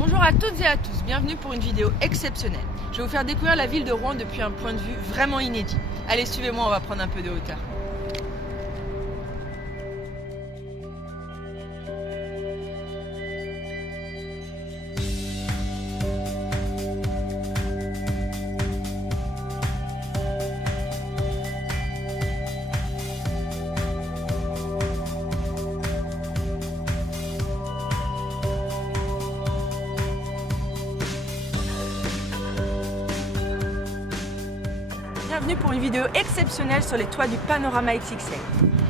Bonjour à toutes et à tous, bienvenue pour une vidéo exceptionnelle. Je vais vous faire découvrir la ville de Rouen depuis un point de vue vraiment inédit. Allez, suivez-moi, on va prendre un peu de hauteur. Bienvenue pour une vidéo exceptionnelle sur les toits du Panorama XXL.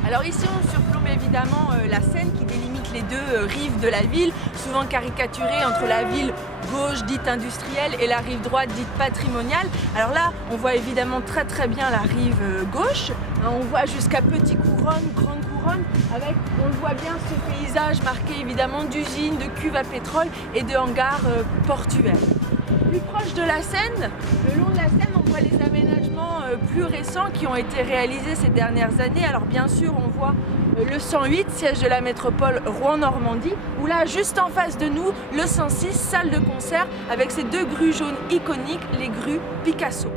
Alors ici on surplombe évidemment la Seine qui délimite les deux rives de la ville, souvent caricaturée entre la ville gauche dite industrielle et la rive droite dite patrimoniale. Alors là on voit évidemment très bien la rive gauche, on voit jusqu'à Petit Couronne, Grande Couronne, avec, on le voit bien, ce paysage marqué évidemment d'usines, de cuves à pétrole et de hangars portuaires. Plus proche de la Seine, le long de la Seine, on voit les aménagements plus récents qui ont été réalisés ces dernières années. Alors bien sûr, on voit le 108, siège de la métropole Rouen-Normandie, ou là, juste en face de nous, le 106, salle de concert, avec ces deux grues jaunes iconiques, les grues Picasso.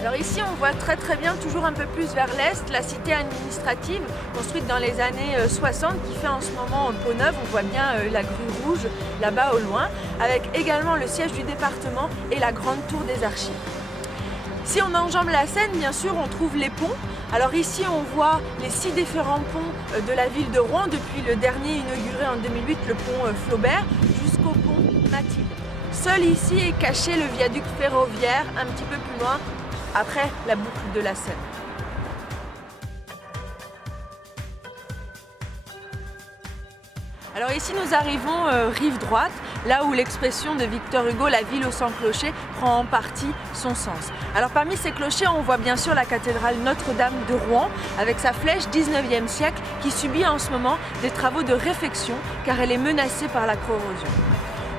Alors ici on voit très bien, toujours un peu plus vers l'est, la cité administrative construite dans les années 60 qui fait en ce moment peau neuve. On voit bien la grue rouge là-bas au loin, avec également le siège du département et la grande tour des archives. Si on enjambe la Seine, bien sûr, on trouve les ponts. Alors ici on voit les 6 différents ponts de la ville de Rouen, depuis le dernier inauguré en 2008, le pont Flaubert, jusqu'au pont Mathilde. Seul ici est caché le viaduc ferroviaire, un petit peu plus loin, après la boucle de la Seine. Alors ici nous arrivons rive droite, là où l'expression de Victor Hugo, la ville aux 100 clochers, prend en partie son sens. Alors parmi ces clochers, on voit bien sûr la cathédrale Notre-Dame de Rouen, avec sa flèche 19e siècle, qui subit en ce moment des travaux de réfection, car elle est menacée par la corrosion.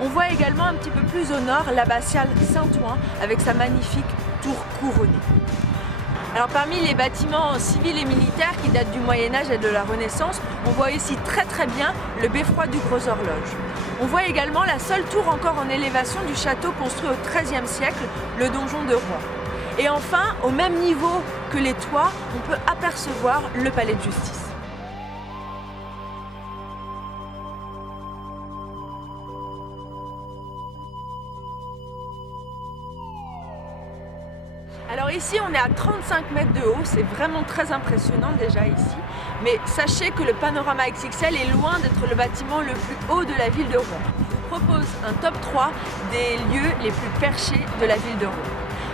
On voit également un petit peu plus au nord l'abbatiale Saint-Ouen, avec sa magnifique tour couronnée. Alors parmi les bâtiments civils et militaires qui datent du Moyen-Âge et de la Renaissance, on voit ici très bien le beffroi du Gros Horloge. On voit également la seule tour encore en élévation du château construit au XIIIe siècle, le donjon de Rouen. Et enfin, au même niveau que les toits, on peut apercevoir le palais de justice. Alors ici on est à 35 mètres de haut, c'est vraiment très impressionnant déjà ici, mais sachez que le Panorama XXL est loin d'être le bâtiment le plus haut de la ville de Rouen. Je vous propose un top 3 des lieux les plus perchés de la ville de Rouen.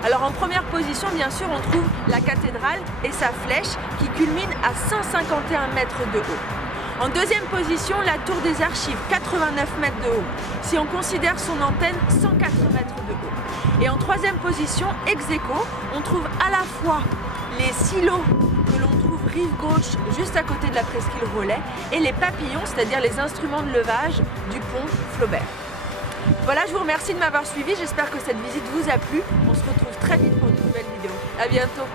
Alors en première position, bien sûr, on trouve la cathédrale et sa flèche qui culmine à 151 mètres de haut. En deuxième position, la tour des archives, 89 mètres de haut. Si on considère son antenne, 104 mètres de haut. Et en troisième position, ex aequo, on trouve à la fois les silos que l'on trouve rive gauche, juste à côté de la presqu'île Rollet, et les papillons, c'est-à-dire les instruments de levage du pont Flaubert. Voilà, je vous remercie de m'avoir suivi, j'espère que cette visite vous a plu. On se retrouve très vite pour de nouvelles vidéos. À bientôt.